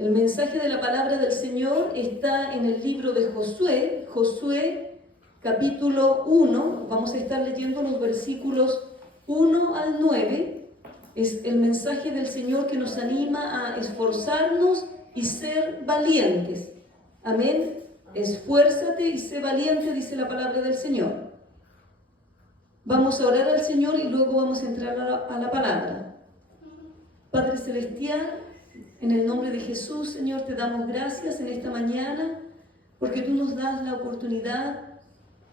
El mensaje de la palabra del Señor está en el libro de Josué, Josué capítulo 1. Vamos a estar leyendo los versículos 1 al 9. Es el mensaje del Señor que nos anima a esforzarnos y ser valientes. Amén. Esfuérzate y sé valiente, dice la palabra del Señor. Vamos a orar al Señor y luego vamos a entrar a la palabra. Padre Celestial, en el nombre de Jesús, Señor, te damos gracias en esta mañana porque tú nos das la oportunidad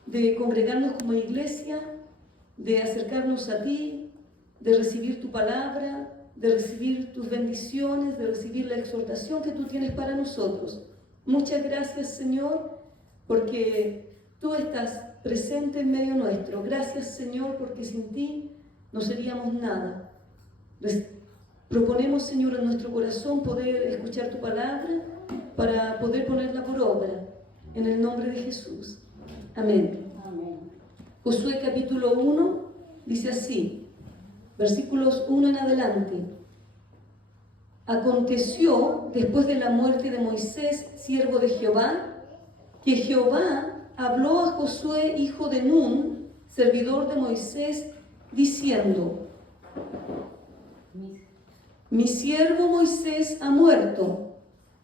de congregarnos como iglesia, de acercarnos a ti, de recibir tu palabra, de recibir tus bendiciones, de recibir la exhortación que tú tienes para nosotros. Muchas gracias, Señor, porque tú estás presente en medio nuestro. Gracias, Señor, porque sin ti no seríamos nada. Proponemos, Señor, en nuestro corazón poder escuchar tu palabra para poder ponerla por obra. En el nombre de Jesús. Amén. Amén. Josué capítulo 1 dice así, versículos 1 en adelante. Aconteció, después de la muerte de Moisés, siervo de Jehová, que Jehová habló a Josué, hijo de Nun, servidor de Moisés, diciendo: Mi siervo Moisés ha muerto.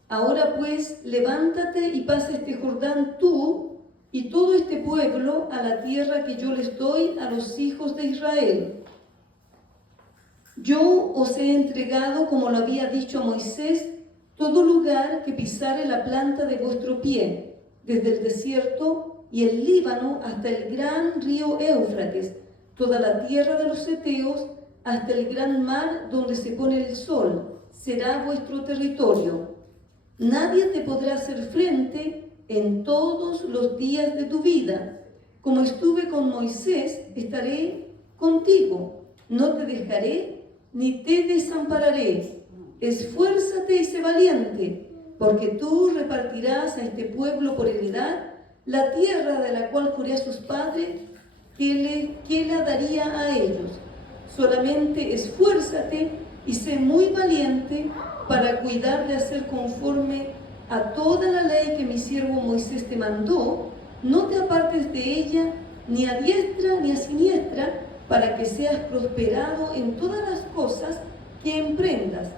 Ahora pues, levántate y pasa este Jordán tú y todo este pueblo a la tierra que yo les doy a los hijos de Israel. Yo os he entregado, como lo había dicho a Moisés, todo lugar que pisare la planta de vuestro pie, desde el desierto y el Líbano hasta el gran río Éufrates, toda la tierra de los heteos, hasta el gran mar donde se pone el sol, será vuestro territorio. Nadie te podrá hacer frente en todos los días de tu vida. Como estuve con Moisés, estaré contigo. No te dejaré ni te desampararé. Esfuérzate y sé valiente, porque tú repartirás a este pueblo por heredad la tierra de la cual juré a sus padres que la daría a ellos. Solamente esfuérzate y sé muy valiente para cuidar de hacer conforme a toda la ley que mi siervo Moisés te mandó. No te apartes de ella ni a diestra ni a siniestra, para que seas prosperado en todas las cosas que emprendas.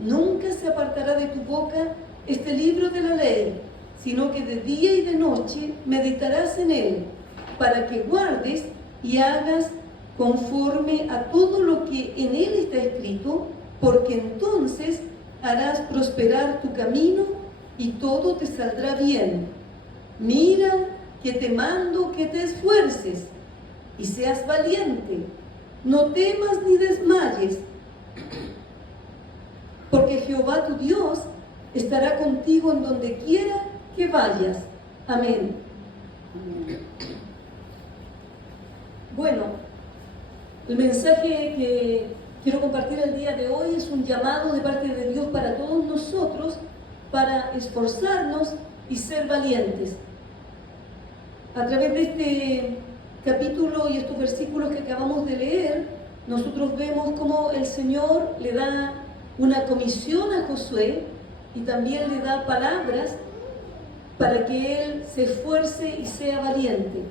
Nunca se apartará de tu boca este libro de la ley, sino que de día y de noche meditarás en él, para que guardes y hagas conforme a todo lo que en él está escrito, porque entonces harás prosperar tu camino y todo te saldrá bien. Mira que te mando que te esfuerces y seas valiente. No temas ni desmayes, porque Jehová tu Dios estará contigo en donde quiera que vayas. Amén. Bueno, el mensaje que quiero compartir el día de hoy es un llamado de parte de Dios para todos nosotros para esforzarnos y ser valientes. A través de este capítulo y estos versículos que acabamos de leer, nosotros vemos cómo el Señor le da una comisión a Josué y también le da palabras para que él se esfuerce y sea valiente.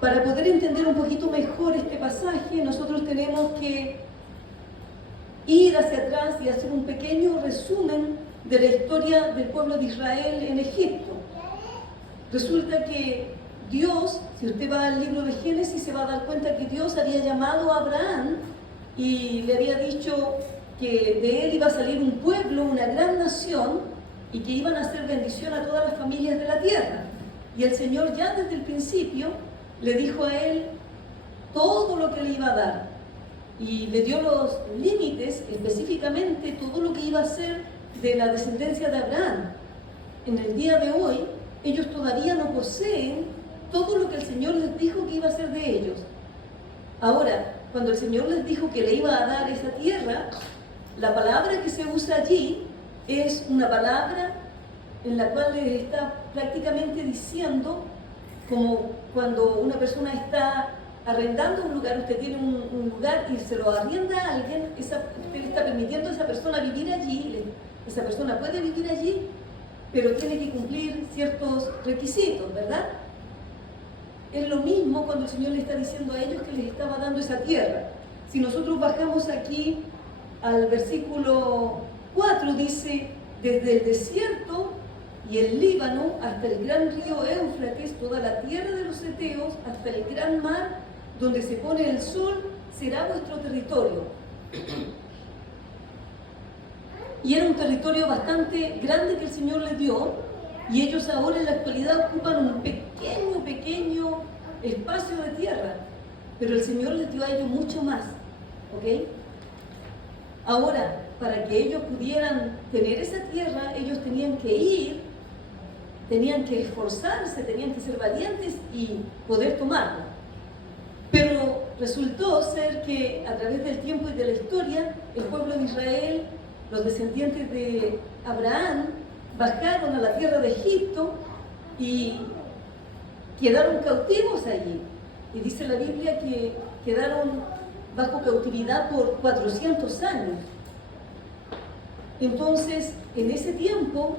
Para poder entender un poquito mejor este pasaje, nosotros tenemos que ir hacia atrás y hacer un pequeño resumen de la historia del pueblo de Israel en Egipto. Resulta que Dios, si usted va al libro de Génesis, se va a dar cuenta que Dios había llamado a Abraham y le había dicho que de él iba a salir un pueblo, una gran nación, y que iban a hacer bendición a todas las familias de la tierra. Y el Señor ya desde el principio le dijo a él todo lo que le iba a dar y le dio los límites, específicamente todo lo que iba a hacer de la descendencia de Abraham. En el día de hoy, ellos todavía no poseen todo lo que el Señor les dijo que iba a hacer de ellos. Ahora, cuando el Señor les dijo que le iba a dar esa tierra, la palabra que se usa allí es una palabra en la cual les está prácticamente diciendo, como cuando una persona está arrendando un lugar, usted tiene un lugar y se lo arrienda a alguien, usted le está permitiendo a esa persona vivir allí, Esa persona puede vivir allí, pero tiene que cumplir ciertos requisitos, ¿verdad? Es lo mismo cuando el Señor le está diciendo a ellos que les estaba dando esa tierra. Si nosotros bajamos aquí al versículo 4, dice, desde el desierto y el Líbano hasta el gran río Éufrates, toda la tierra de los heteos, hasta el gran mar, donde se pone el sol, será vuestro territorio. Y era un territorio bastante grande que el Señor les dio, y ellos ahora en la actualidad ocupan un pequeño espacio de tierra, pero el Señor les dio a ellos mucho más, ¿ok? Ahora, para que ellos pudieran tener esa tierra, ellos tenían que ir, tenían que esforzarse, tenían que ser valientes y poder tomarla. Pero resultó ser que a través del tiempo y de la historia, el pueblo de Israel, los descendientes de Abraham, bajaron a la tierra de Egipto y quedaron cautivos allí. Y dice la Biblia que quedaron bajo cautividad por 400 años. Entonces, en ese tiempo,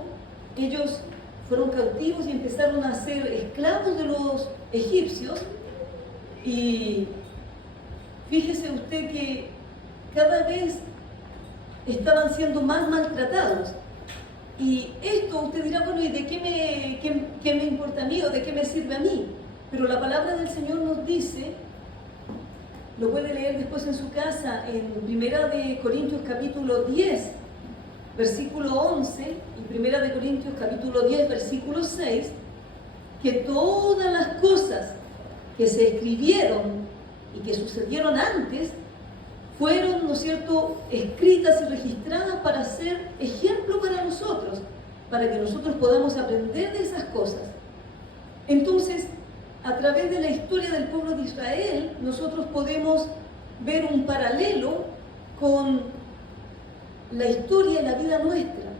ellos fueron cautivos y empezaron a ser esclavos de los egipcios. Y fíjese usted que cada vez estaban siendo más maltratados. Y esto usted dirá, bueno, ¿y de qué me importa a mí o de qué me sirve a mí? Pero la palabra del Señor nos dice, lo puede leer después en su casa, en 1 Corintios capítulo 10, versículo 11, y 1 Corintios capítulo 10, versículo 6, que todas las cosas que se escribieron y que sucedieron antes, fueron, ¿no es cierto?, escritas y registradas para ser ejemplo para nosotros, para que nosotros podamos aprender de esas cosas. Entonces, a través de la historia del pueblo de Israel, nosotros podemos ver un paralelo con la historia y la vida nuestra.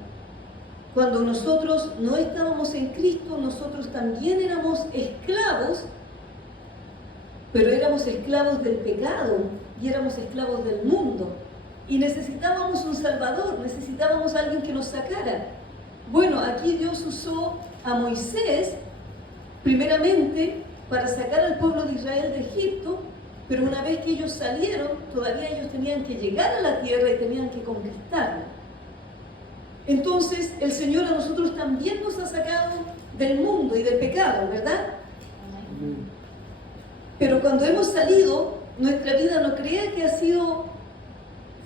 Cuando nosotros no estábamos en Cristo, nosotros también éramos esclavos, pero éramos esclavos del pecado y éramos esclavos del mundo. Y necesitábamos un Salvador, necesitábamos a alguien que nos sacara. Bueno, aquí Dios usó a Moisés, primeramente, para sacar al pueblo de Israel de Egipto, pero una vez que ellos salieron, todavía ellos tenían que llegar a la tierra y tenían que conquistarla. Entonces, el Señor a nosotros también nos ha sacado del mundo y del pecado, ¿verdad? Pero cuando hemos salido, nuestra vida no crea que ha sido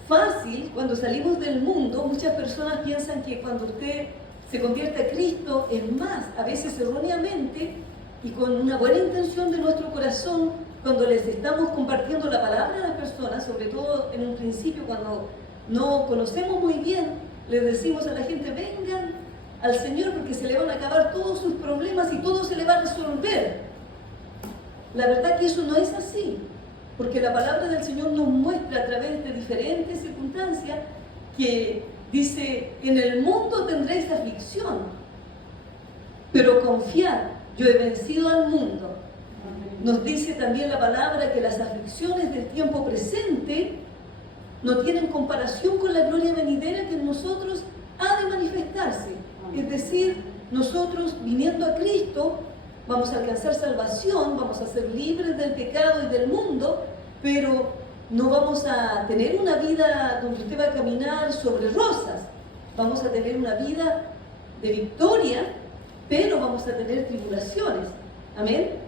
fácil. Cuando salimos del mundo, muchas personas piensan que cuando usted se convierte a Cristo, es más, a veces erróneamente y con una buena intención de nuestro corazón, cuando les estamos compartiendo la palabra a las personas, sobre todo en un principio cuando no conocemos muy bien, les decimos a la gente, vengan al Señor porque se le van a acabar todos sus problemas y todo se le va a resolver. La verdad que eso no es así, porque la palabra del Señor nos muestra a través de diferentes circunstancias que dice, en el mundo tendréis aflicción, pero confiad, yo he vencido al mundo. Nos dice también la palabra que las aflicciones del tiempo presente no tienen comparación con la gloria venidera que en nosotros ha de manifestarse. Es decir, nosotros viniendo a Cristo vamos a alcanzar salvación, vamos a ser libres del pecado y del mundo, pero no vamos a tener una vida donde usted va a caminar sobre rosas. Vamos a tener una vida de victoria, pero vamos a tener tribulaciones. Amén.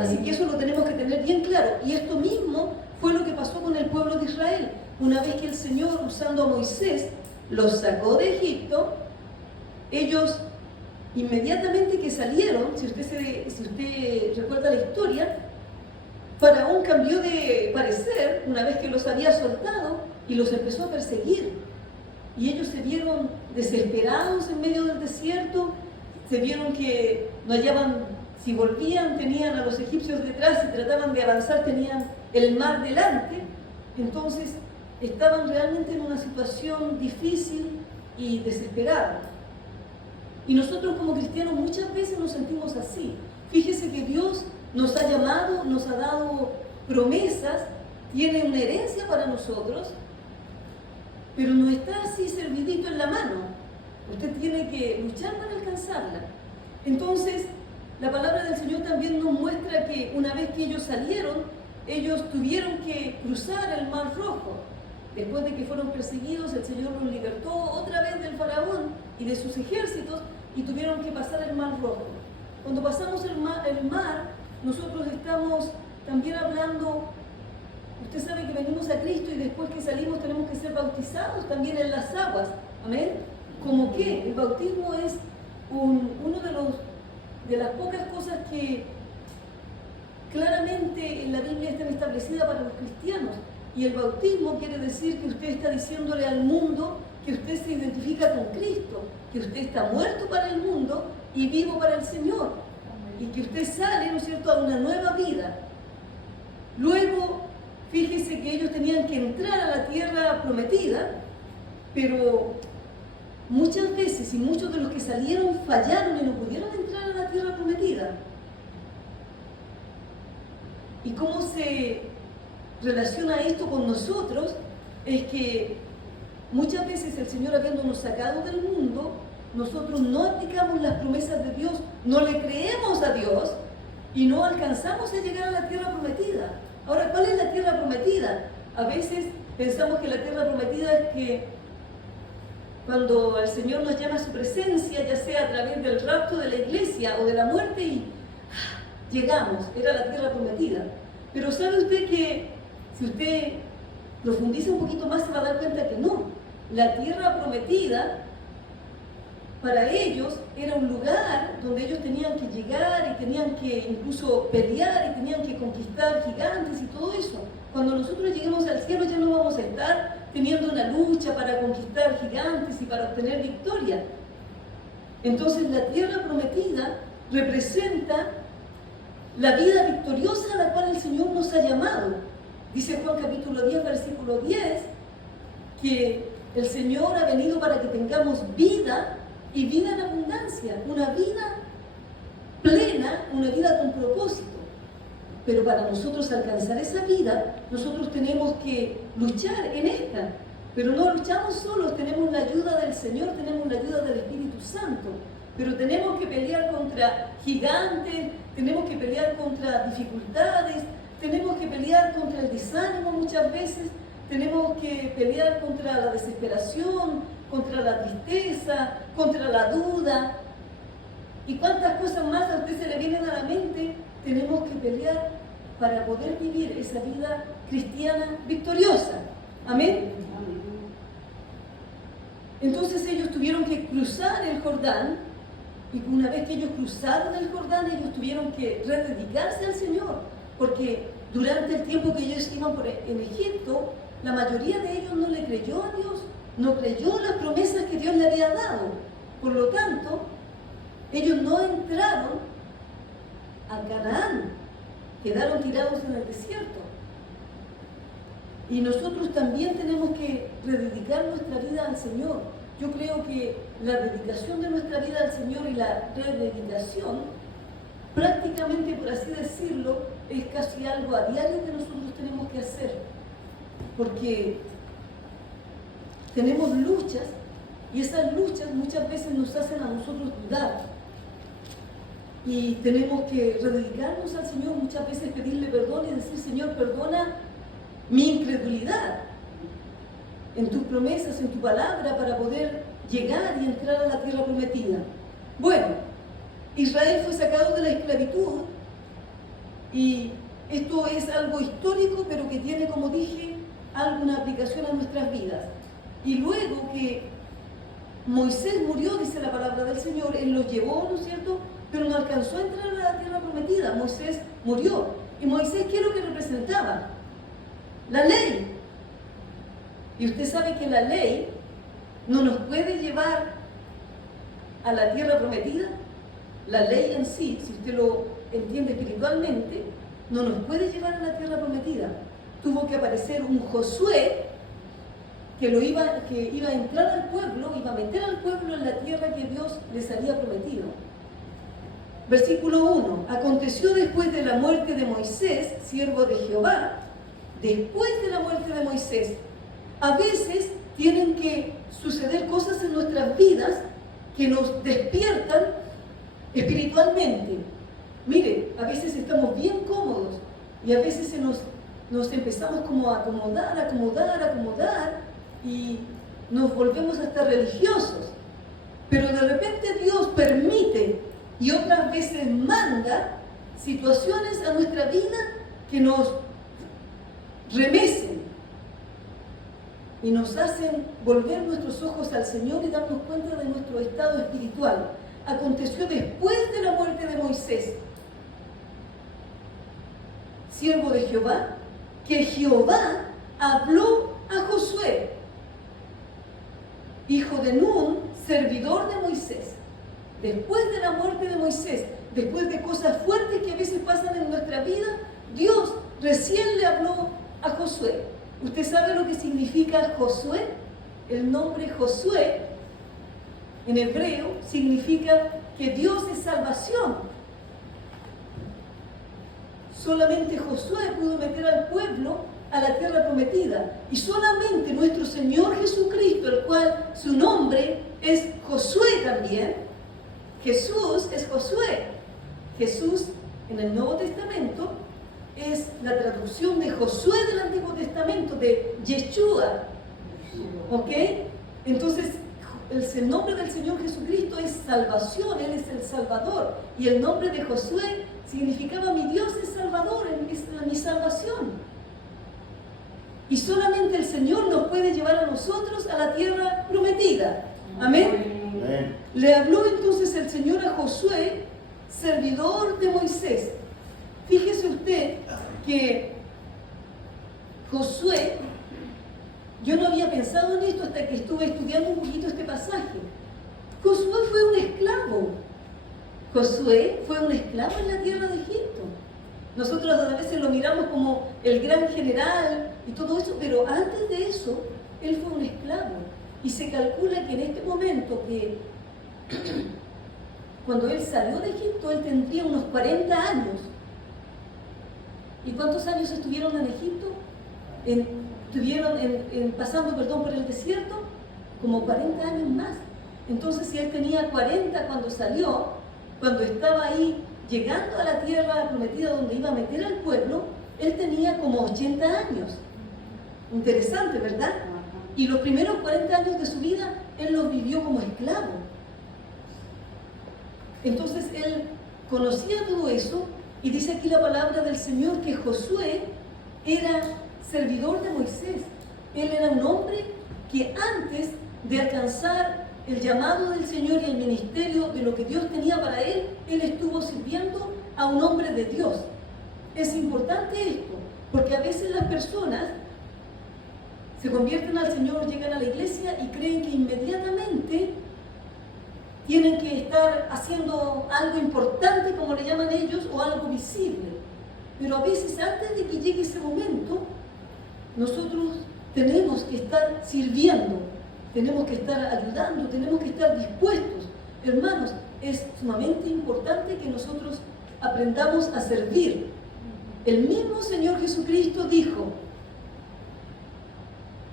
Así que eso lo tenemos que tener bien claro. Y esto mismo fue lo que pasó con el pueblo de Israel. Una vez que el Señor, usando a Moisés, los sacó de Egipto, ellos inmediatamente que salieron, si usted recuerda la historia, Faraón cambió de parecer una vez que los había soltado y los empezó a perseguir. Y ellos se vieron desesperados en medio del desierto, se vieron que no hallaban, si volvían tenían a los egipcios detrás, si trataban de avanzar tenían el mar delante. Entonces estaban realmente en una situación difícil y desesperada. Y nosotros como cristianos muchas veces nos sentimos así. Fíjese que Dios nos ha llamado, nos ha dado promesas, tiene una herencia para nosotros, pero no está así servidito en la mano. Usted tiene que luchar para alcanzarla. Entonces, la palabra del Señor también nos muestra que una vez que ellos salieron, ellos tuvieron que cruzar el Mar Rojo. Después de que fueron perseguidos, el Señor los libertó otra vez del faraón y de sus ejércitos y tuvieron que pasar el Mar Rojo. Cuando pasamos el mar, nosotros estamos también hablando, usted sabe que venimos a Cristo y después que salimos tenemos que ser bautizados también en las aguas. Amén. ¿Cómo qué? El bautismo es uno de las pocas cosas que claramente en la Biblia están establecidas para los cristianos. Y el bautismo quiere decir que usted está diciéndole al mundo que usted se identifica con Cristo, que usted está muerto para el mundo y vivo para el Señor. Y que usted sale, ¿no es cierto?, a una nueva vida. Luego, fíjese que ellos tenían que entrar a la tierra prometida, pero muchas veces y muchos de los que salieron fallaron y no pudieron entrar a la tierra prometida. ¿Y cómo se relaciona esto con nosotros? Es que muchas veces el Señor, habiéndonos sacado del mundo, nosotros no aplicamos las promesas de Dios, no le creemos a Dios y no alcanzamos a llegar a la tierra prometida. Ahora, ¿cuál es la tierra prometida? A veces pensamos que la tierra prometida es que cuando el Señor nos llama a su presencia, ya sea a través del rapto de la iglesia o de la muerte, y llegamos, era la tierra prometida. Pero ¿sabe usted que si usted profundiza un poquito más se va a dar cuenta que no? La tierra prometida para ellos era un lugar donde ellos tenían que llegar y tenían que incluso pelear y tenían que conquistar gigantes y todo eso. Cuando nosotros lleguemos al cielo ya no vamos a estar teniendo una lucha para conquistar gigantes y para obtener victoria. Entonces la tierra prometida representa la vida victoriosa a la cual el Señor nos ha llamado. Dice Juan capítulo 10, versículo 10, que el Señor ha venido para que tengamos vida y vida en abundancia, una vida plena, una vida con propósito. Pero para nosotros alcanzar esa vida, nosotros tenemos que luchar en esta. Pero no luchamos solos, tenemos la ayuda del Señor, tenemos la ayuda del Espíritu Santo. Pero tenemos que pelear contra gigantes, tenemos que pelear contra dificultades, tenemos que pelear contra el desánimo muchas veces, tenemos que pelear contra la desesperación, contra la tristeza, contra la duda. Y cuántas cosas más a usted se le vienen a la mente. Tenemos que pelear para poder vivir esa vida cristiana victoriosa. Amén. Entonces ellos tuvieron que cruzar el Jordán, y una vez que ellos cruzaron el Jordán, ellos tuvieron que rededicarse al Señor, porque durante el tiempo que ellos iban en Egipto, la mayoría de ellos no le creyó a Dios, no creyó las promesas que Dios le había dado. Por lo tanto, ellos no entraron a Canaán, quedaron tirados en el desierto. Y nosotros también tenemos que rededicar nuestra vida al Señor. Yo creo que la dedicación de nuestra vida al Señor y la rededicación, prácticamente, por así decirlo, es casi algo a diario que nosotros tenemos que hacer. Porque tenemos luchas y esas luchas muchas veces nos hacen a nosotros dudar. Y tenemos que rededicarnos al Señor, muchas veces pedirle perdón y decir: Señor, perdona mi incredulidad en tus promesas, en tu palabra, para poder llegar y entrar a la tierra prometida. Bueno, Israel fue sacado de la esclavitud y esto es algo histórico, pero que tiene, como dije, alguna aplicación a nuestras vidas. Y luego que Moisés murió, dice la palabra del Señor, él los llevó, ¿no es cierto?, pero no alcanzó a entrar a la tierra prometida. Moisés murió. ¿Y Moisés qué es lo que representaba? La ley. Y usted sabe que la ley no nos puede llevar a la tierra prometida. La ley en sí, si usted lo entiende espiritualmente, no nos puede llevar a la tierra prometida. Tuvo que aparecer un Josué que iba a entrar al pueblo, iba a meter al pueblo en la tierra que Dios les había prometido. Versículo 1. Aconteció después de la muerte de Moisés, siervo de Jehová, después de la muerte de Moisés. A veces tienen que suceder cosas en nuestras vidas que nos despiertan espiritualmente. Mire, a veces estamos bien cómodos y a veces nos empezamos como a acomodar y nos volvemos hasta religiosos. Pero de repente Dios permite y otras veces manda situaciones a nuestra vida que nos remecen y nos hacen volver nuestros ojos al Señor y darnos cuenta de nuestro estado espiritual. Aconteció después de la muerte de Moisés, siervo de Jehová, que Jehová habló a Josué, hijo de Nun, servidor de Moisés. Después de la muerte de Moisés, después de cosas fuertes que a veces pasan en nuestra vida, Dios recién le habló a Josué. ¿Usted sabe lo que significa Josué? El nombre Josué en hebreo significa que Dios es salvación. Solamente Josué pudo meter al pueblo a la tierra prometida. Y solamente nuestro Señor Jesucristo, el cual su nombre es Josué también. Jesús es Josué. Jesús en el Nuevo Testamento es la traducción de Josué del Antiguo Testamento, de Yeshua. ¿Ok? Entonces, el nombre del Señor Jesucristo es salvación, Él es el Salvador. Y el nombre de Josué significaba mi Dios es Salvador, es mi salvación. Y solamente el Señor nos puede llevar a nosotros a la tierra prometida. Amén. Amén. Le habló entonces el Señor a Josué, servidor de Moisés. Fíjese usted que Josué, yo no había pensado en esto hasta que estuve estudiando un poquito este pasaje. Josué fue un esclavo. Josué fue un esclavo en la tierra de Egipto. Nosotros a veces lo miramos como el gran general y todo eso, pero antes de eso, él fue un esclavo. Y se calcula que en este momento, que cuando él salió de Egipto, él tendría unos 40 años. ¿Y cuántos años estuvieron en Egipto? Estuvieron pasando por el desierto, como 40 años más. Entonces, si él tenía 40 cuando salió, cuando estaba ahí llegando a la tierra prometida donde iba a meter al pueblo, él tenía como 80 años. Interesante, ¿verdad? Y los primeros 40 años de su vida, él los vivió como esclavo. Entonces, él conocía todo eso, y dice aquí la palabra del Señor que Josué era servidor de Moisés. Él era un hombre que antes de alcanzar el llamado del Señor y el ministerio de lo que Dios tenía para él estuvo sirviendo a un hombre de Dios. Es importante esto, porque a veces las personas se convierten al Señor, llegan a la iglesia y creen que inmediatamente tienen que estar haciendo algo importante, como le llaman ellos, o algo visible. Pero a veces, antes de que llegue ese momento, nosotros tenemos que estar sirviendo, tenemos que estar ayudando, tenemos que estar dispuestos. Hermanos, es sumamente importante que nosotros aprendamos a servir. El mismo Señor Jesucristo dijo: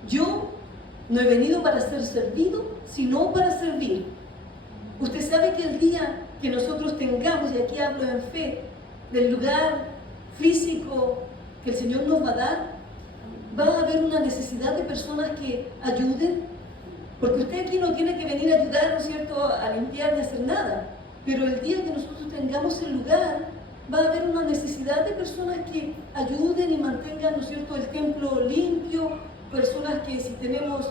yo no he venido para ser servido, sino para servir. Usted sabe que el día que nosotros tengamos, y aquí hablo en fe, del lugar físico que el Señor nos va a dar, va a haber una necesidad de personas que ayuden, porque usted aquí no tiene que venir a ayudar, ¿no es cierto?, a limpiar ni hacer nada, pero el día que nosotros tengamos el lugar, va a haber una necesidad de personas que ayuden y mantengan, ¿no es cierto?, el templo limpio, personas que si tenemos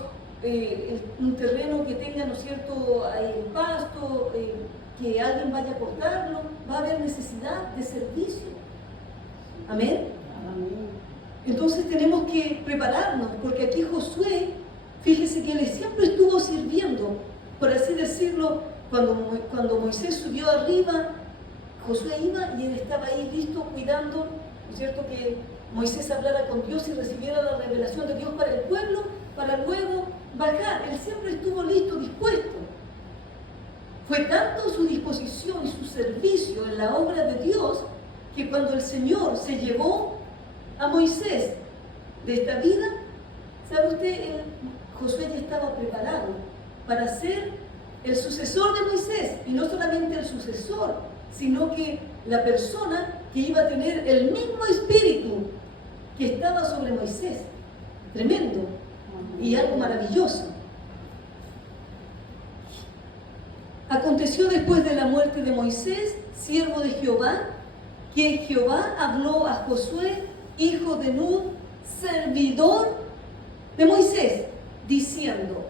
un terreno que tenga, ¿no es cierto?, el pasto, que alguien vaya a cortarlo, va a haber necesidad de servicio. Amén. Amén. Entonces tenemos que prepararnos, porque aquí Josué, fíjese que él siempre estuvo sirviendo, por así decirlo. Cuando Moisés subió arriba, Josué iba y él estaba ahí listo, cuidando, ¿no es cierto?, que Moisés hablara con Dios y recibiera la revelación de Dios para el pueblo, para luego bajar. Él siempre estuvo listo, dispuesto. Fue tanto su disposición y su servicio en la obra de Dios, que cuando el Señor se llevó a Moisés de esta vida, ¿sabe usted? Josué ya estaba preparado para ser el sucesor de Moisés, y no solamente el sucesor, sino que la persona que iba a tener el mismo espíritu que estaba sobre Moisés. Tremendo y algo maravilloso. Aconteció después de la muerte de Moisés, siervo de Jehová, que Jehová habló a Josué, hijo de Nun, servidor de Moisés, diciendo: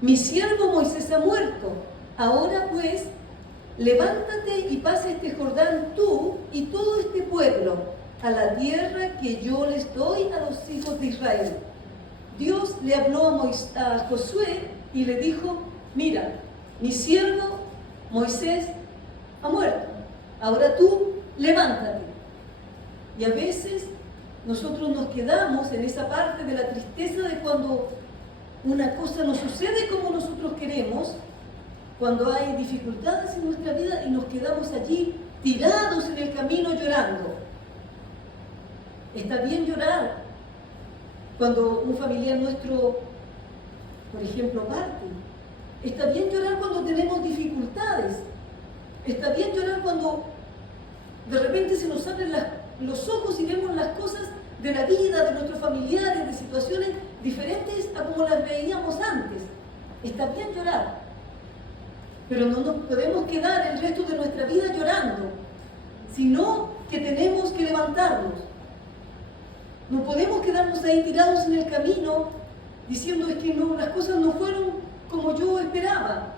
mi siervo Moisés ha muerto. Ahora pues, levántate y pasa este Jordán tú y todo este pueblo a la tierra que yo les doy a los hijos de Israel. Dios le habló a Josué y le dijo: mira, mi siervo Moisés ha muerto. Ahora tú, levántate. Y a veces nosotros nos quedamos en esa parte de la tristeza de cuando una cosa no sucede como nosotros queremos, cuando hay dificultades en nuestra vida y nos quedamos allí tirados en el camino llorando. Está bien llorar cuando un familiar nuestro, por ejemplo, parte. Está bien llorar cuando tenemos dificultades. Está bien llorar cuando de repente se nos abren los ojos y vemos las cosas de la vida, de nuestros familiares, de situaciones diferentes a como las veíamos antes. Está bien llorar, pero no nos podemos quedar el resto de nuestra vida llorando, sino que tenemos que levantarnos. No podemos quedarnos ahí tirados en el camino diciendo: es que no, las cosas no fueron como yo esperaba.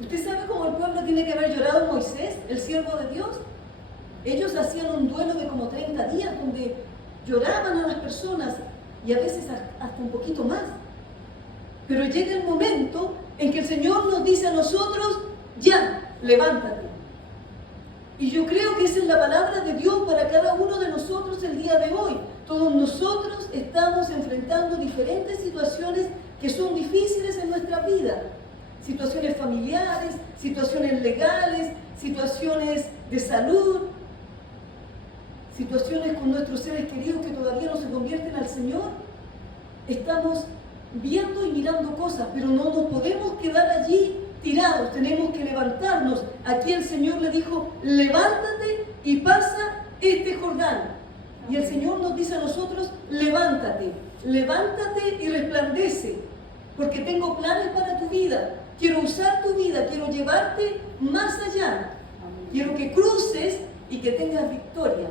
¿Usted sabe cómo el pueblo tiene que haber llorado a Moisés, el siervo de Dios? Ellos hacían un duelo de como 30 días donde lloraban a las personas y a veces hasta un poquito más. Pero llega el momento en que el Señor nos dice a nosotros: ya, levántate. Y yo creo que esa es la palabra de Dios para cada uno de nosotros el día de hoy. Todos nosotros estamos enfrentando diferentes situaciones que son difíciles en nuestra vida. Situaciones familiares, situaciones legales, situaciones de salud, situaciones con nuestros seres queridos que todavía no se convierten al Señor. Estamos viendo y mirando cosas, pero no nos podemos quedar allí tirados, tenemos que levantarnos. Aquí el Señor le dijo: levántate y pasa este Jordán. Y el Señor nos dice a nosotros: levántate, levántate y resplandece, porque tengo planes para tu vida. Quiero usar tu vida, quiero llevarte más allá. Quiero que cruces y que tengas victoria.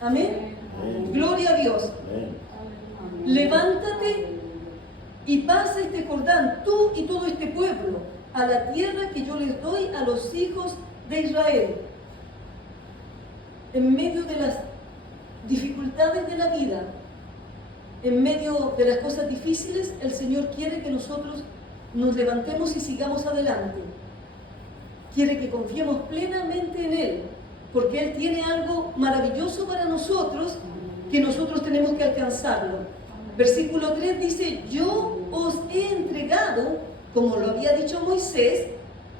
Amén. Amén. Gloria a Dios. Amén. Levántate y pasa este Jordán, tú y todo este pueblo, a la tierra que yo les doy a los hijos de Israel. En medio de las dificultades de la vida, en medio de las cosas difíciles, el Señor quiere que nosotros nos levantemos y sigamos adelante. Quiere que confiemos plenamente en Él, porque Él tiene algo maravilloso para nosotros, que nosotros tenemos que alcanzarlo. Versículo 3 dice: yo os he entregado, como lo había dicho Moisés,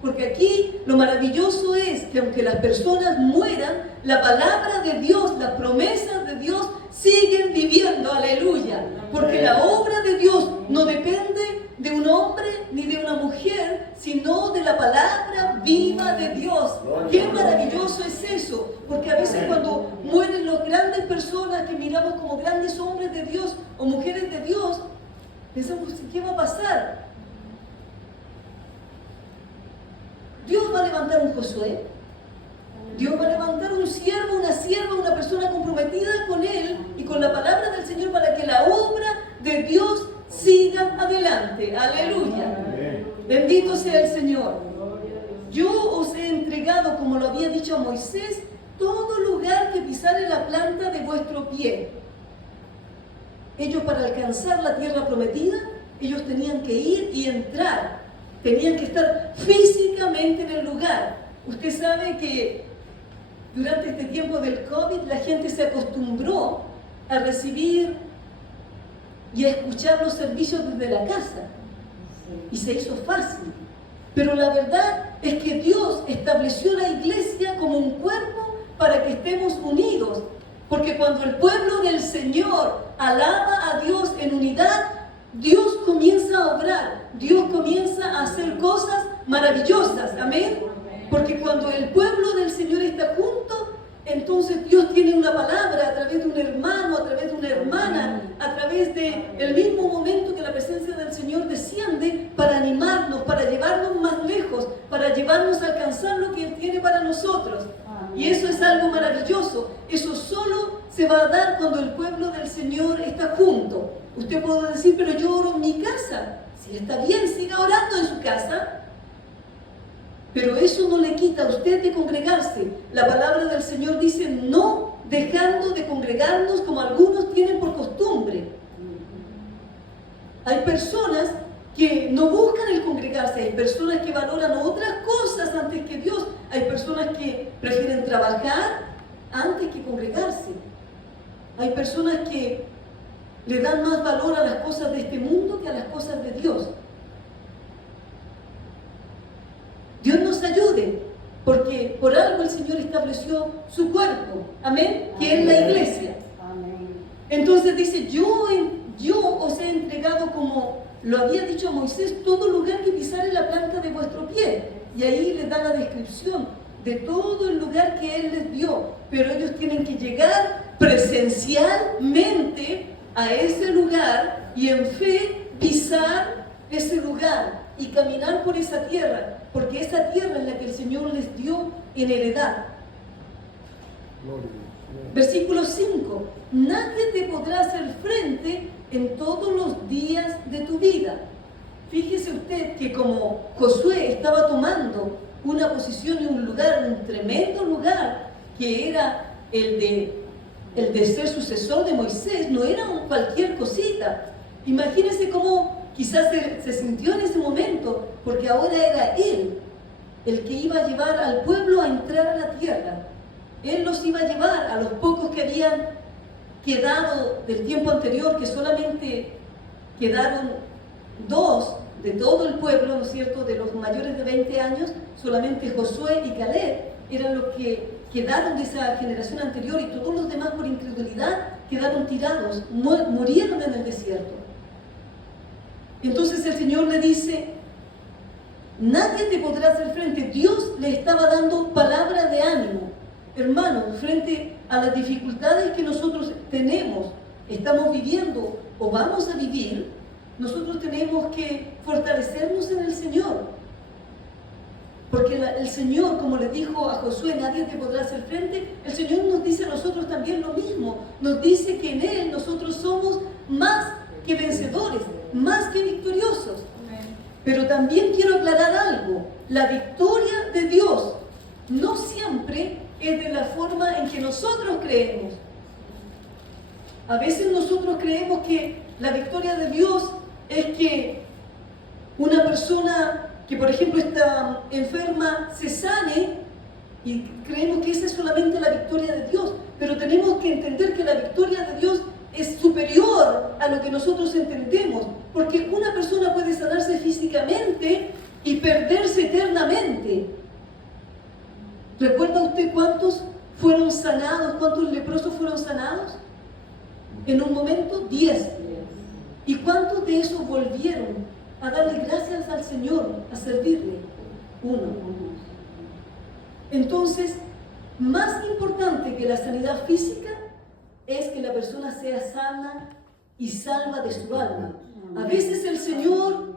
porque aquí lo maravilloso es que aunque las personas mueran, la palabra de Dios, las promesas de Dios siguen viviendo, aleluya, porque la obra de Dios no depende de un hombre ni de una mujer, sino de la palabra viva de Dios. Qué maravilloso es eso, porque a veces cuando mueren las grandes personas que miramos como grandes hombres de Dios o mujeres de Dios, pensamos: ¿qué va a pasar? Dios va a levantar un Josué, Dios va a levantar un siervo, una sierva, una persona comprometida con Él y con la palabra del Señor para que la obra de Dios siga adelante. Aleluya. Bendito sea el Señor. Yo os he entregado, como lo había dicho a Moisés, todo lugar que pisare la planta de vuestro pie. Ellos, para alcanzar la tierra prometida, ellos tenían que ir y entrar. Tenían que estar físicamente en el lugar. Usted sabe que durante este tiempo del COVID la gente se acostumbró a recibir y a escuchar los servicios desde la casa. Y se hizo fácil. Pero la verdad es que Dios estableció la iglesia como un cuerpo para que estemos unidos. Porque cuando el pueblo del Señor alaba a Dios en unidad, Dios comienza a obrar, Dios comienza a hacer cosas maravillosas, amén. Porque cuando el pueblo del Señor está junto, entonces Dios tiene una palabra a través de un hermano, a través de una hermana, a través del mismo momento que la presencia del Señor desciende para animarnos, para llevarnos más lejos, para llevarnos a alcanzar lo que Él tiene para nosotros. Y eso es algo maravilloso. Eso solo se va a dar cuando el pueblo del Señor está junto. Usted puede decir, pero yo oro en mi casa. Si está bien, siga orando en su casa. Pero eso no le quita a usted de congregarse. La palabra del Señor dice, no dejando de congregarnos como algunos tienen por costumbre. Hay personas que no buscan el congregarse, hay personas que valoran otras cosas antes que Dios, hay personas que prefieren trabajar antes que congregarse. Hay personas que le dan más valor a las cosas de este mundo que a las cosas de Dios. Dios nos ayude, porque por algo el Señor estableció su cuerpo, amén, que es la iglesia. Amén. Entonces dice, yo os he entregado, como lo había dicho a Moisés, todo lugar que pisare la planta de vuestro pie. Y ahí les da la descripción de todo el lugar que Él les dio. Pero ellos tienen que llegar presencialmente a ese lugar y en fe pisar ese lugar y caminar por esa tierra. Porque esa tierra es la que el Señor les dio en heredad. Versículo 5. Nadie te podrá hacer frente en todos los días de tu vida. Fíjese usted que como Josué estaba tomando una posición y un lugar, un tremendo lugar, que era el de ser sucesor de Moisés, no era cualquier cosita. Imagínese cómo quizás se sintió en ese momento, porque ahora era Él el que iba a llevar al pueblo a entrar a la tierra. Él los iba a llevar a los pocos que habían quedado del tiempo anterior, que solamente quedaron 2 de todo el pueblo, ¿no es cierto?, de los mayores de 20 años, solamente Josué y Caleb eran los que quedaron de esa generación anterior, y todos los demás por incredulidad quedaron tirados, murieron en el desierto. Entonces el Señor le dice, nadie te podrá hacer frente. Dios le estaba dando palabra de ánimo. Hermanos, frente a las dificultades que nosotros tenemos, estamos viviendo o vamos a vivir, nosotros tenemos que fortalecernos en el Señor. Porque el Señor, como le dijo a Josué, nadie te podrá hacer frente, el Señor nos dice a nosotros también lo mismo. Nos dice que en Él nosotros somos más que vencedores, más que victoriosos. Pero también quiero aclarar algo. La victoria de Dios no siempre es de la forma en que nosotros creemos. A veces nosotros creemos que la victoria de Dios es que una persona que, por ejemplo, está enferma se sane, y creemos que esa es solamente la victoria de Dios. Pero tenemos que entender que la victoria de Dios es superior a lo que nosotros entendemos, porque una persona puede sanarse físicamente y perderse eternamente. ¿Recuerda usted cuántos fueron sanados, cuántos leprosos fueron sanados? En un momento, 10. ¿Y cuántos de esos volvieron a darle gracias al Señor, a servirle? 1. Entonces, más importante que la sanidad física es que la persona sea sana y salva de su alma. A veces el Señor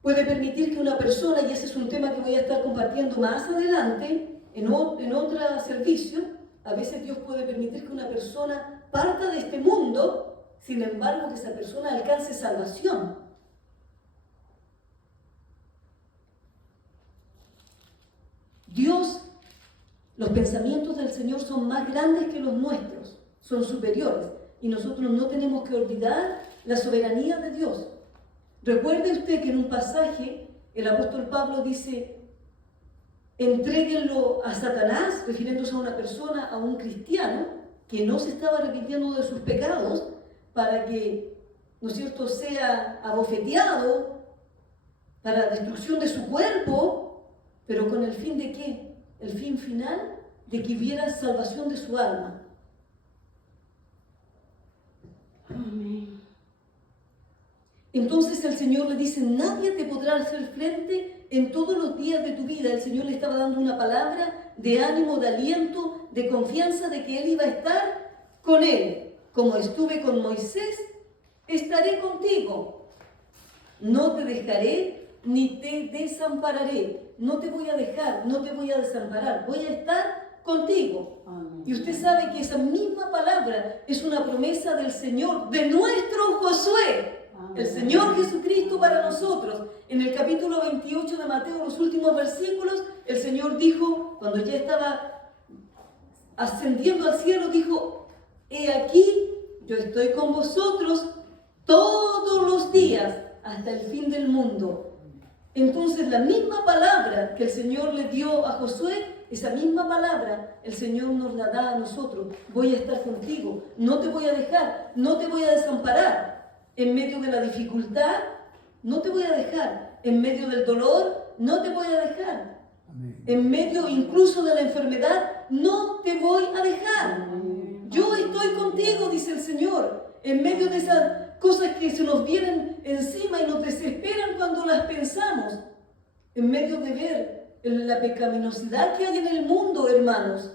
puede permitir que una persona, y ese es un tema que voy a estar compartiendo más adelante en otro servicio, a veces Dios puede permitir que una persona parta de este mundo, sin embargo que esa persona alcance salvación. Dios, los pensamientos del Señor son más grandes que los nuestros, son superiores, y nosotros no tenemos que olvidar la soberanía de Dios. Recuerde usted que en un pasaje el apóstol Pablo dice, entréguenlo a Satanás, refiriéndose a una persona, a un cristiano que no se estaba arrepintiendo de sus pecados, para que, ¿no es cierto?, sea abofeteado para la destrucción de su cuerpo, pero con el fin de ¿qué? El fin final de que hubiera salvación de su alma. Amén. Entonces el Señor le dice, nadie te podrá hacer frente en todos los días de tu vida. El Señor le estaba dando una palabra de ánimo, de aliento, de confianza de que Él iba a estar con él. Como estuve con Moisés, estaré contigo. No te dejaré ni te desampararé. No te voy a dejar, no te voy a desamparar. Voy a estar contigo. Amén. Y usted sabe que esa misma palabra es una promesa del Señor, de nuestro Josué. El Señor Jesucristo para nosotros. En el capítulo 28 de Mateo, los últimos versículos, el Señor dijo, cuando ya estaba ascendiendo al cielo, dijo, he aquí, yo estoy con vosotros todos los días hasta el fin del mundo. Entonces la misma palabra que el Señor le dio a Josué, esa misma palabra el Señor nos la da a nosotros. Voy a estar contigo, no te voy a dejar, no te voy a desamparar. En medio de la dificultad, no te voy a dejar. En medio del dolor, no te voy a dejar. Amén. En medio incluso de la enfermedad, no te voy a dejar. Amén. Yo estoy contigo, dice el Señor. En medio de esas cosas que se nos vienen encima y nos desesperan cuando las pensamos. En medio de ver la pecaminosidad que hay en el mundo, hermanos.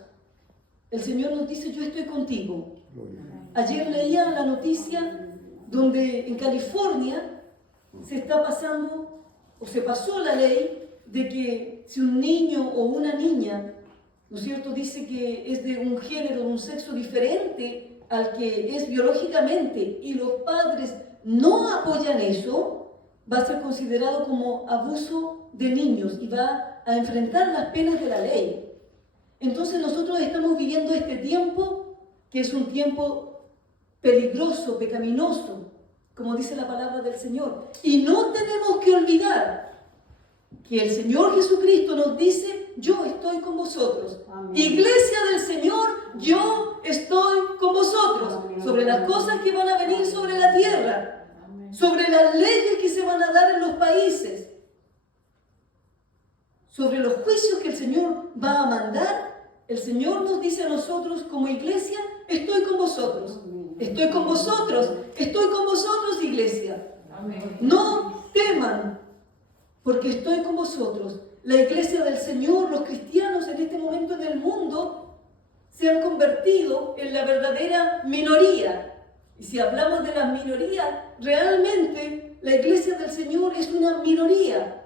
El Señor nos dice, yo estoy contigo. Ayer leía la noticia donde en California se está pasando, o se pasó la ley de que si un niño o una niña, ¿no es cierto?, dice que es de un género, de un sexo diferente al que es biológicamente, y los padres no apoyan eso, va a ser considerado como abuso de niños y va a enfrentar las penas de la ley. Entonces nosotros estamos viviendo este tiempo, que es un tiempo peligroso, pecaminoso, como dice la palabra del Señor. Y no tenemos que olvidar que el Señor Jesucristo nos dice, yo estoy con vosotros. Amén. Iglesia del Señor, yo estoy con vosotros. Amén. Sobre las cosas que van a venir sobre la tierra. Amén. Sobre las leyes que se van a dar en los países. Sobre los juicios que el Señor va a mandar. El Señor nos dice a nosotros como iglesia, estoy con vosotros. Estoy con vosotros, iglesia. Amén. No teman, porque estoy con vosotros. La iglesia del Señor, los cristianos en este momento en el mundo, se han convertido en la verdadera minoría. Y si hablamos de las minorías, realmente la iglesia del Señor es una minoría.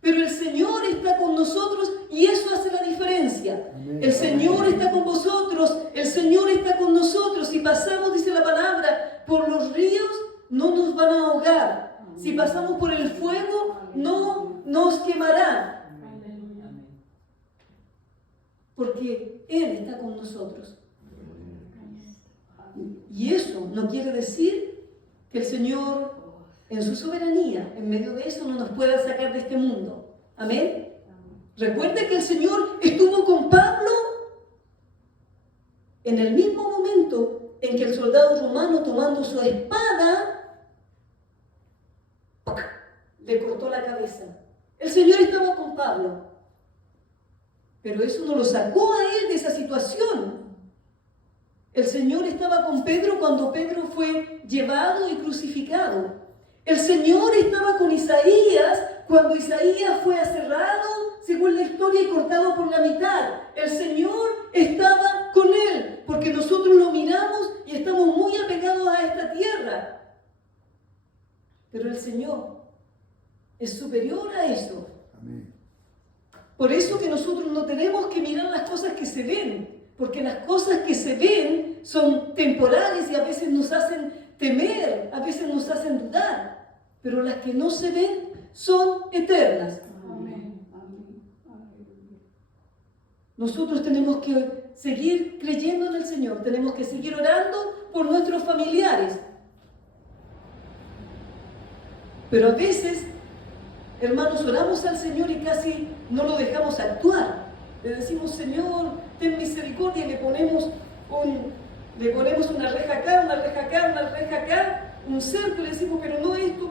Pero el Señor está con nosotros y eso hace la diferencia. Amén. El Señor está con vosotros, el Señor está con nosotros. Si pasamos, dice la palabra, por los ríos, no nos van a ahogar. Amén. Si pasamos por el fuego, no nos quemará. Amén. Porque Él está con nosotros. Y eso no quiere decir que el Señor, en su soberanía, en medio de eso, no nos pueda sacar de este mundo. Amén. Recuerde que el Señor estuvo con Pablo en el mismo momento en que el soldado romano, tomando su espada, le cortó la cabeza. El Señor estaba con Pablo, pero eso no lo sacó a él de esa situación. El Señor estaba con Pedro cuando Pedro fue llevado y crucificado. El Señor estaba con Isaías cuando Isaías fue aserrado, según la historia, y cortado por la mitad. El Señor estaba con él, porque nosotros lo miramos y estamos muy apegados a esta tierra. Pero el Señor es superior a eso. Amén. Por eso que nosotros no tenemos que mirar las cosas que se ven, porque las cosas que se ven son temporales y a veces nos hacen temer, a veces nos hacen dudar. Pero las que no se ven son eternas. Amén. Nosotros tenemos que seguir creyendo en el Señor, tenemos que seguir orando por nuestros familiares. Pero a veces, hermanos, oramos al Señor y casi no lo dejamos actuar. Le decimos, Señor, ten misericordia, y le ponemos una reja acá, una reja acá, un cerco, y le decimos, pero no esto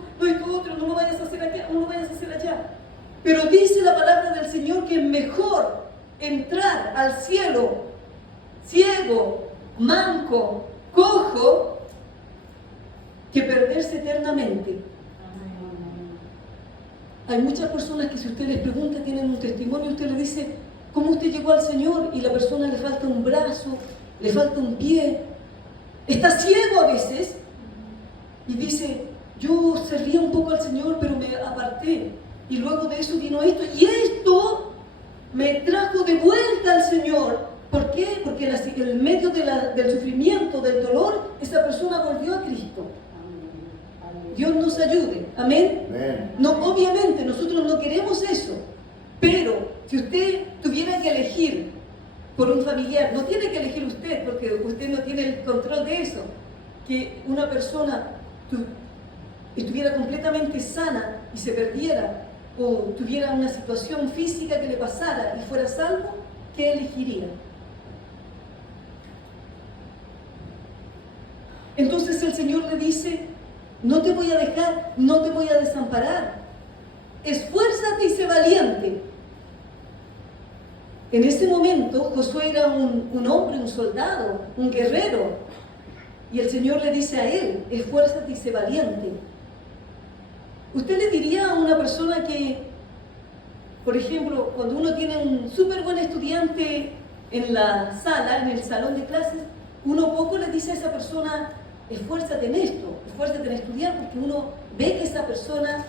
otro, no lo vayas a hacer acá, no lo vayas a hacer allá. Pero dice la palabra del Señor que es mejor entrar al cielo ciego, manco, cojo, que perderse eternamente. Hay muchas personas que si usted les pregunta, tienen un testimonio, usted le dice, ¿cómo usted llegó al Señor? Y la persona le falta un brazo, le falta un pie, está ciego a veces, y dice, yo servía un poco al Señor, pero me aparté, y luego de eso vino esto, y esto me trajo de vuelta al Señor. ¿Por qué? Porque en medio del sufrimiento, del dolor, esa persona volvió a Cristo. Dios nos ayude, amén. No, obviamente nosotros no queremos eso, pero si usted tuviera que elegir por un familiar, no tiene que elegir usted porque usted no tiene el control de eso, que una persona estuviera completamente sana y se perdiera o tuviera una situación física que le pasara y fuera salvo, ¿qué elegiría? Entonces el Señor le dice, no te voy a dejar, no te voy a desamparar. Esfuérzate y sé valiente. En ese momento Josué era un hombre, un soldado, un guerrero. Y el Señor le dice a él, esfuérzate y sé valiente. ¿Usted le diría a una persona que, por ejemplo, cuando uno tiene un súper buen estudiante en la sala, en el salón de clases, uno poco le dice a esa persona, esfuérzate en esto, esfuérzate en estudiar, porque uno ve que esa persona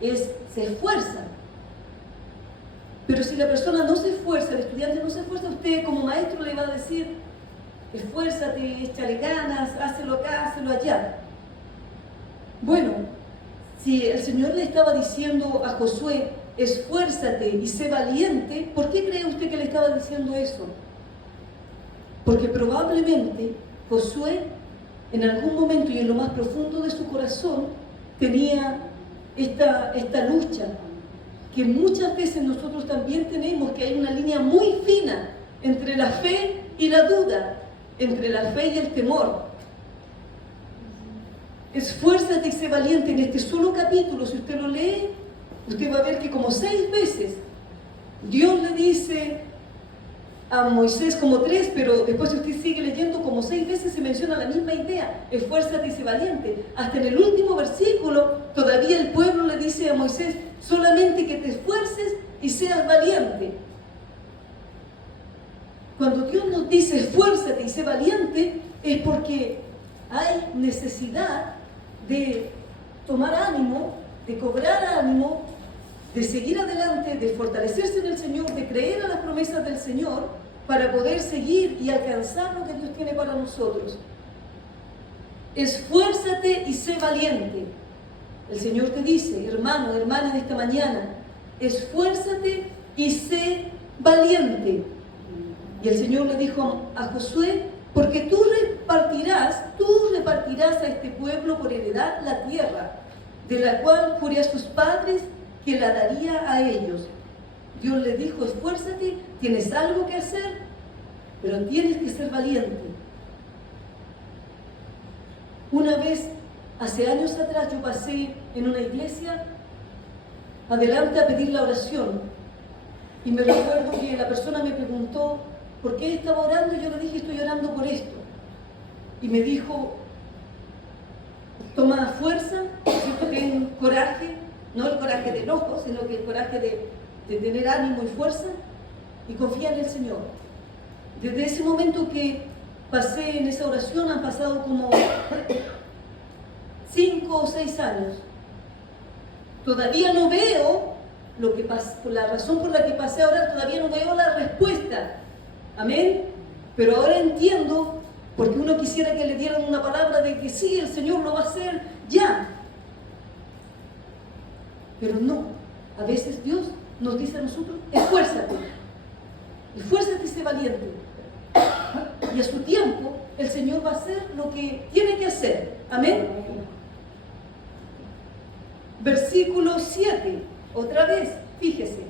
se esfuerza. Pero si la persona no se esfuerza, el estudiante no se esfuerza, usted como maestro le va a decir, esfuérzate, échale ganas, hácelo acá, hácelo allá. Bueno, si el Señor le estaba diciendo a Josué, esfuérzate y sé valiente, ¿por qué cree usted que le estaba diciendo eso? Porque probablemente Josué en algún momento y en lo más profundo de su corazón tenía esta lucha que muchas veces nosotros también tenemos, que hay una línea muy fina entre la fe y la duda, entre la fe y el temor. Esfuérzate y sé valiente. En este solo capítulo, si usted lo lee, usted va a ver que como 6 veces Dios le dice a Moisés, como 3, pero después si usted sigue leyendo, como 6 veces se menciona la misma idea, esfuérzate y sé valiente. Hasta en el último versículo, todavía el pueblo le dice a Moisés, solamente que te esfuerces y seas valiente. Cuando Dios nos dice esfuérzate y sé valiente, es porque hay necesidad de tomar ánimo, de cobrar ánimo, de seguir adelante, de fortalecerse en el Señor, de creer a las promesas del Señor para poder seguir y alcanzar lo que Dios tiene para nosotros. Esfuérzate y sé valiente. El Señor te dice, hermano, hermana de esta mañana, esfuérzate y sé valiente. Y el Señor le dijo a Josué, porque tú repartirás a este pueblo por heredad la tierra, de la cual juré a sus padres que la daría a ellos. Dios le dijo, esfuérzate, tienes algo que hacer, pero tienes que ser valiente. Una vez, hace años atrás, yo pasé en una iglesia adelante a pedir la oración. Y me recuerdo que la persona me preguntó por qué estaba orando, y yo le dije, estoy orando por esto. Y me dijo, toma fuerza, ten coraje, no el coraje de enojo, sino que el coraje de tener ánimo y fuerza, y confía en el Señor. Desde ese momento que pasé en esa oración, han pasado como 5 o 6 años. Todavía no veo lo que la razón por la que pasé a orar, todavía no veo la respuesta. Amén. Pero ahora entiendo, porque uno quisiera que le dieran una palabra de que sí, el Señor lo va a hacer ya. Pero no, a veces Dios nos dice a nosotros, esfuérzate y sé valiente. Y a su tiempo, el Señor va a hacer lo que tiene que hacer. Amén. Versículo 7, otra vez, fíjese,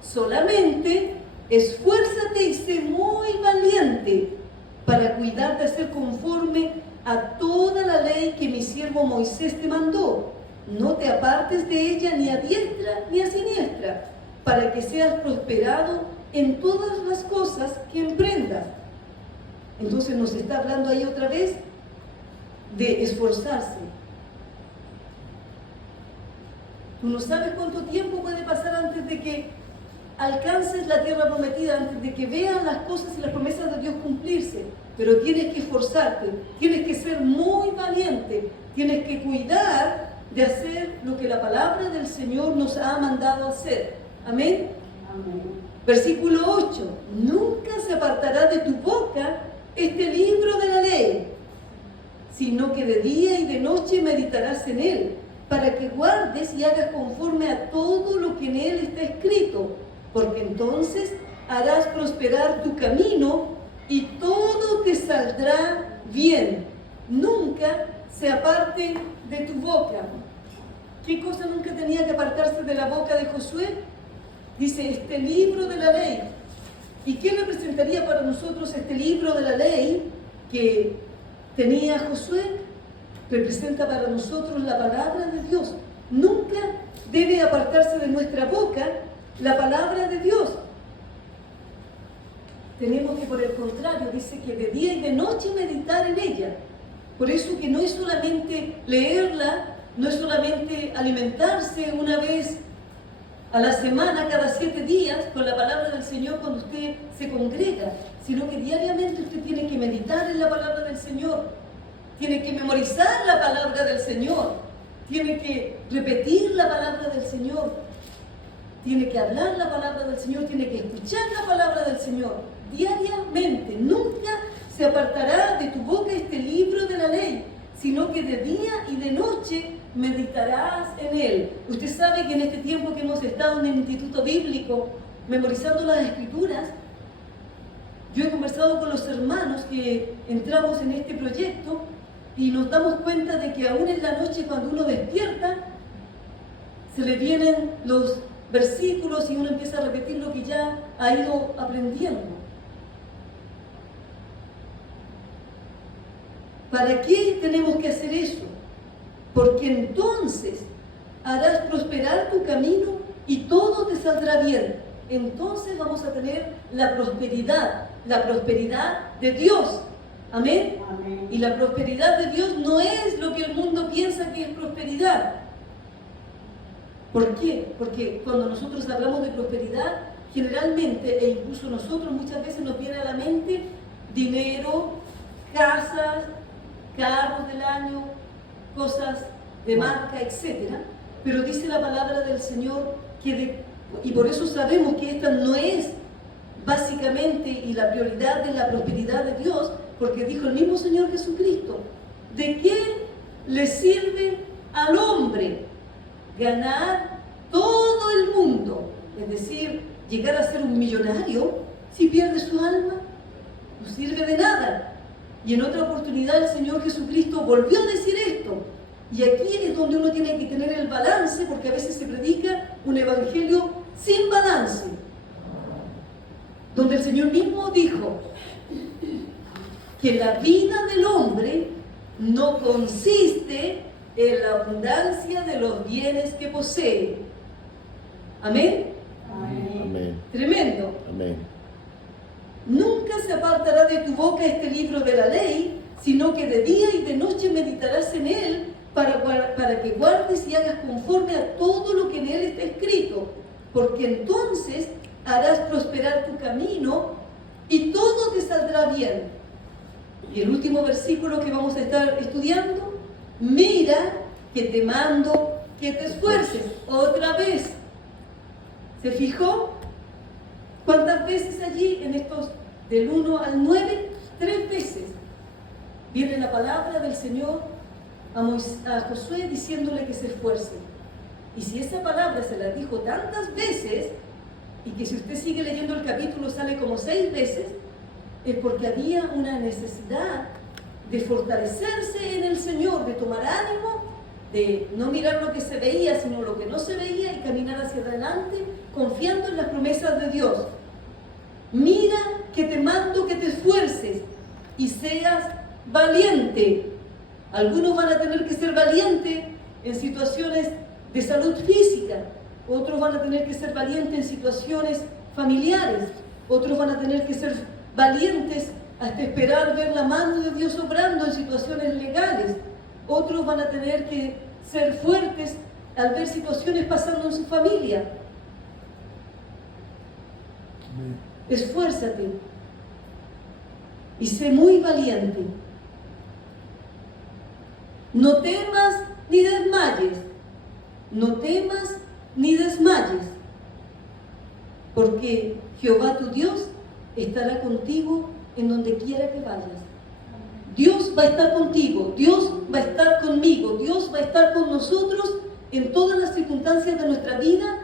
solamente esfuérzate y sé muy valiente para cuidar de hacer conforme a toda la ley que mi siervo Moisés te mandó. No te apartes de ella ni a diestra ni a siniestra, para que seas prosperado en todas las cosas que emprendas. Entonces nos está hablando ahí otra vez de esforzarse. Tú no sabes cuánto tiempo puede pasar antes de que alcances la tierra prometida, antes de que veas las cosas y las promesas de Dios cumplirse. Pero tienes que esforzarte, tienes que ser muy valiente, tienes que cuidar de hacer lo que la palabra del Señor nos ha mandado hacer. Amén. Amén. Versículo 8. Nunca se apartará de tu boca este libro de la ley, sino que de día y de noche meditarás en él, para que guardes y hagas conforme a todo lo que en él está escrito, porque entonces harás prosperar tu camino y todo te saldrá bien. Nunca se aparte de tu boca. ¿Qué cosa nunca tenía que apartarse de la boca de Josué? Dice, este libro de la ley. ¿Y qué representaría para nosotros este libro de la ley que tenía Josué? Representa para nosotros la palabra de Dios. Nunca debe apartarse de nuestra boca la palabra de Dios. Tenemos que, por el contrario, dice que de día y de noche meditar en ella. Por eso que no es solamente leerla, no es solamente alimentarse una vez a la semana, cada 7 días, con la palabra del Señor cuando usted se congrega, sino que diariamente usted tiene que meditar en la palabra del Señor, tiene que memorizar la palabra del Señor, tiene que repetir la palabra del Señor, tiene que hablar la palabra del Señor, tiene que escuchar la palabra del Señor diariamente. Nunca se apartará de tu boca este libro de la ley, sino que de día y de noche meditarás en él. Usted sabe que en este tiempo que hemos estado en el Instituto Bíblico memorizando las Escrituras, yo he conversado con los hermanos que entramos en este proyecto y nos damos cuenta de que aún en la noche cuando uno despierta se le vienen los versículos y uno empieza a repetir lo que ya ha ido aprendiendo. ¿Para qué tenemos que hacer eso? Porque entonces harás prosperar tu camino y todo te saldrá bien. Entonces vamos a tener la prosperidad de Dios. Amén. Amén. Y la prosperidad de Dios no es lo que el mundo piensa que es prosperidad. ¿Por qué? Porque cuando nosotros hablamos de prosperidad, generalmente, e incluso nosotros muchas veces nos viene a la mente dinero, casas, carros del año, cosas de marca, etc. Pero dice la palabra del Señor y por eso sabemos que esta no es básicamente y la prioridad de la prosperidad de Dios, porque dijo el mismo Señor Jesucristo, ¿de qué le sirve al hombre ganar todo el mundo? Es decir, llegar a ser un millonario si pierde su alma, no sirve de nada. Y en otra oportunidad el Señor Jesucristo volvió a decir esto. Y aquí es donde uno tiene que tener el balance, porque a veces se predica un evangelio sin balance. Donde el Señor mismo dijo que la vida del hombre no consiste en la abundancia de los bienes que posee. ¿Amén? Amén. Tremendo. Amén. Nunca se apartará de tu boca este libro de la ley, sino que de día y de noche meditarás en él para que guardes y hagas conforme a todo lo que en él está escrito, porque entonces harás prosperar tu camino y todo te saldrá bien. Y el último versículo que vamos a estar estudiando, mira que te mando que te esfuerces. Otra vez. ¿Se fijó? ¿Cuántas veces allí en estos del 1 al 9? 3 veces. Viene la palabra del Señor a Josué diciéndole que se esfuerce. Y si esa palabra se la dijo tantas veces, y que si usted sigue leyendo el capítulo sale como 6 veces, es porque había una necesidad de fortalecerse en el Señor, de tomar ánimo, de no mirar lo que se veía, sino lo que no se veía y caminar hacia adelante, confiando en las promesas de Dios. Mira que te mando que te esfuerces y seas valiente. Algunos van a tener que ser valientes en situaciones de salud física, otros van a tener que ser valientes en situaciones familiares, otros van a tener que ser valientes hasta esperar ver la mano de Dios obrando en situaciones legales, otros van a tener que ser fuertes al ver situaciones pasando en su familia. Esfuérzate y sé muy valiente. No temas ni desmayes, no temas ni desmayes, porque Jehová tu Dios estará contigo en donde quiera que vayas. Dios va a estar contigo, Dios va a estar conmigo, Dios va a estar con nosotros en todas las circunstancias de nuestra vida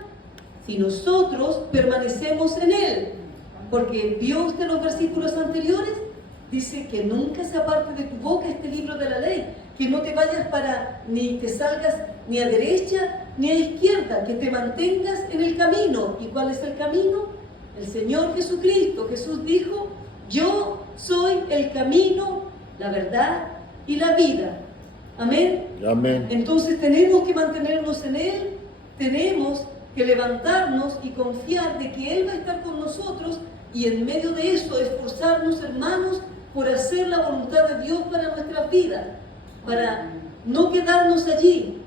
si nosotros permanecemos en Él. Porque vio usted los versículos anteriores, dice que nunca se aparte de tu boca este libro de la ley, que no te vayas ni te salgas ni a derecha ni a izquierda, que te mantengas en el camino. ¿Y cuál es el camino? El Señor Jesucristo. Jesús dijo: yo soy el camino, la verdad y la vida. Amén. Amén. Entonces tenemos que mantenernos en Él, tenemos que levantarnos y confiar de que Él va a estar con nosotros, y en medio de eso esforzarnos, hermanos, por hacer la voluntad de Dios para nuestras vidas, para no quedarnos allí.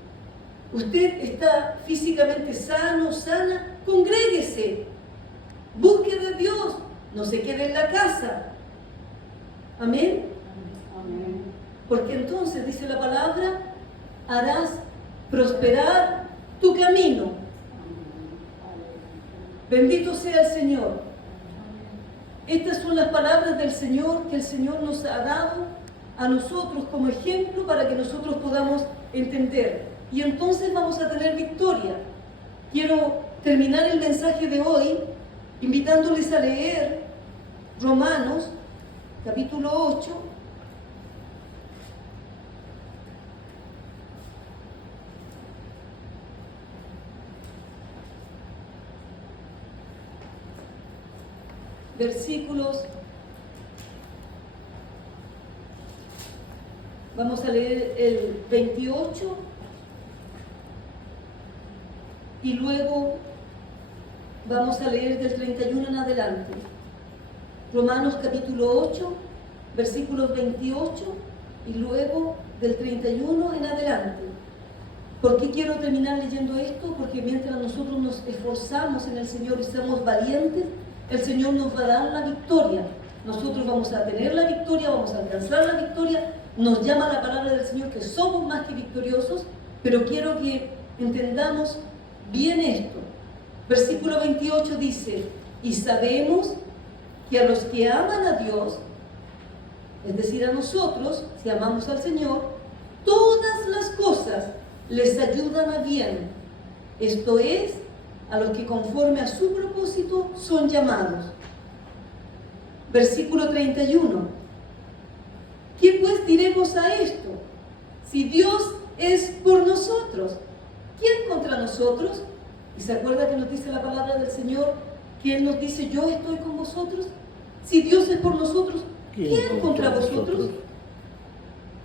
Usted está físicamente sano, sana, congréguese, busque de Dios, no se quede en la casa. Amén. Porque entonces, dice la palabra, harás prosperar tu camino. Bendito sea el Señor. Estas son las palabras del Señor que el Señor nos ha dado a nosotros como ejemplo para que nosotros podamos entender. Y entonces vamos a tener victoria. Quiero terminar el mensaje de hoy invitándoles a leer Romanos, capítulo 8. Versículos, vamos a leer el 28 y luego vamos a leer del 31 en adelante. Romanos capítulo 8, versículos 28 y luego del 31 en adelante. ¿Por qué quiero terminar leyendo esto? Porque mientras nosotros nos esforzamos en el Señor y somos valientes, el Señor nos va a dar la victoria. Nosotros vamos a tener la victoria, vamos a alcanzar la victoria. Nos llama la palabra del Señor que somos más que victoriosos, pero quiero que entendamos bien esto. Versículo 28 dice: y sabemos que a los que aman a Dios, es decir, a nosotros, si amamos al Señor, todas las cosas les ayudan a bien. Esto es, a los que conforme a su propósito son llamados. Versículo 31. ¿Qué pues diremos a esto? Si Dios es por nosotros, ¿quién contra nosotros? ¿Y se acuerda que nos dice la palabra del Señor, que Él nos dice: yo estoy con vosotros? Si Dios es por nosotros, ¿quién contra vosotros?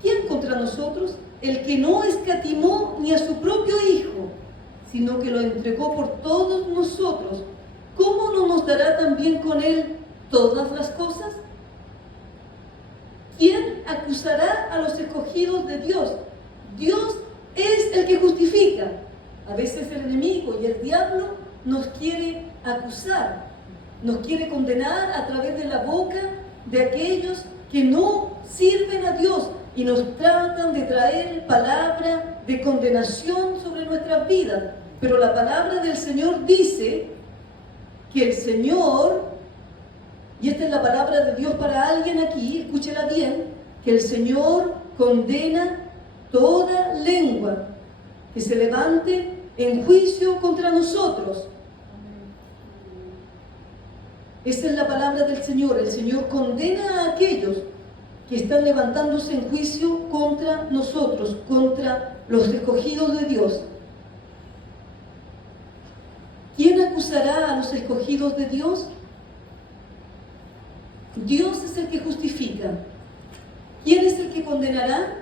¿Quién contra nosotros? El que no escatimó ni a su propio Hijo, sino que lo entregó por todos nosotros, ¿cómo no nos dará también con Él todas las cosas? ¿Quién acusará a los escogidos de Dios? Dios es el que justifica. A veces el enemigo y el diablo nos quiere acusar, nos quiere condenar a través de la boca de aquellos que no sirven a Dios y nos tratan de traer palabra de condenación sobre nuestras vidas. Pero la palabra del Señor dice que el Señor, y esta es la palabra de Dios para alguien aquí, escúchela bien, que el Señor condena toda lengua que se levante en juicio contra nosotros. Esta es la palabra del Señor. El Señor condena a aquellos que están levantándose en juicio contra nosotros, contra los escogidos de Dios. ¿Quién acusará a los escogidos de Dios? Dios es el que justifica. ¿Quién es el que condenará?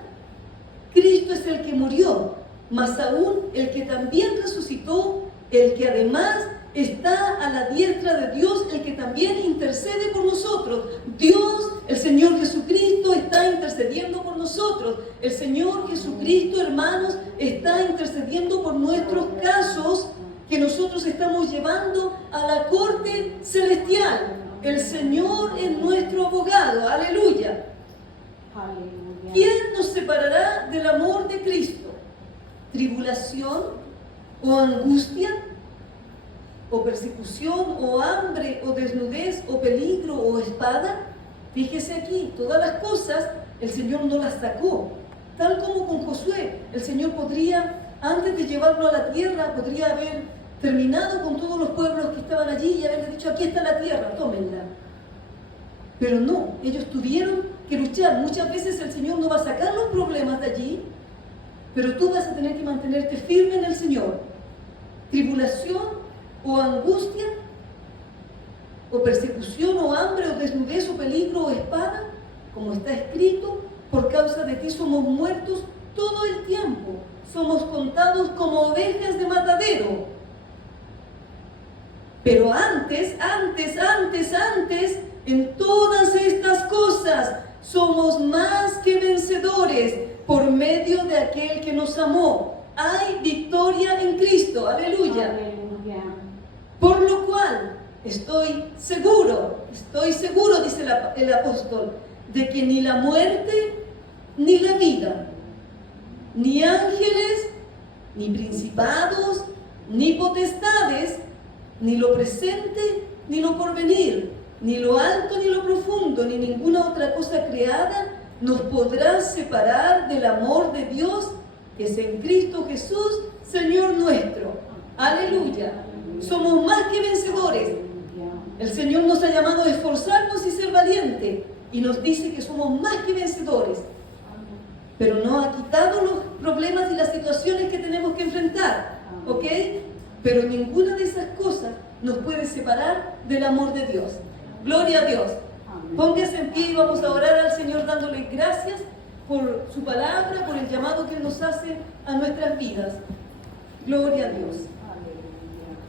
Cristo es el que murió, más aún el que también resucitó, el que además está a la diestra de Dios, el que también intercede por nosotros. Dios, el Señor Jesucristo, está está intercediendo por nosotros. El Señor Jesucristo, hermanos, está intercediendo por nuestros casos que nosotros estamos llevando a la corte celestial. El Señor es nuestro abogado. Aleluya. ¿Quién nos separará del amor de Cristo? ¿Tribulación o angustia? ¿O persecución o hambre o desnudez o peligro o espada? Fíjese aquí, todas las cosas el Señor no las sacó. Tal como con Josué, el Señor podría, antes de llevarlo a la tierra, podría haber terminado con todos los pueblos que estaban allí y haberle dicho, aquí está la tierra, tómenla. Pero no, ellos tuvieron que luchar. Muchas veces el Señor no va a sacar los problemas de allí, pero tú vas a tener que mantenerte firme en el Señor. Tribulación o angustia, o persecución, o hambre, o desnudez, o peligro, o espada, como está escrito, por causa de ti somos muertos todo el tiempo, somos contados como ovejas de matadero. Pero antes, en todas estas cosas, somos más que vencedores por medio de aquel que nos amó. Hay victoria en Cristo, aleluya. Aleluya. Por lo cual, estoy seguro, dice el apóstol, de que ni la muerte, ni la vida, ni ángeles, ni principados, ni potestades, ni lo presente, ni lo porvenir, ni lo alto, ni lo profundo, ni ninguna otra cosa creada, nos podrá separar del amor de Dios, que es en Cristo Jesús, Señor nuestro. Aleluya. Somos más que vencedores. El Señor nos ha llamado a esforzarnos y ser valientes. Y nos dice que somos más que vencedores. Pero no ha quitado los problemas y las situaciones que tenemos que enfrentar. ¿Ok? Pero ninguna de esas cosas nos puede separar del amor de Dios. Gloria a Dios. Póngase en pie y vamos a orar al Señor dándole gracias por su palabra, por el llamado que Él nos hace a nuestras vidas. Gloria a Dios.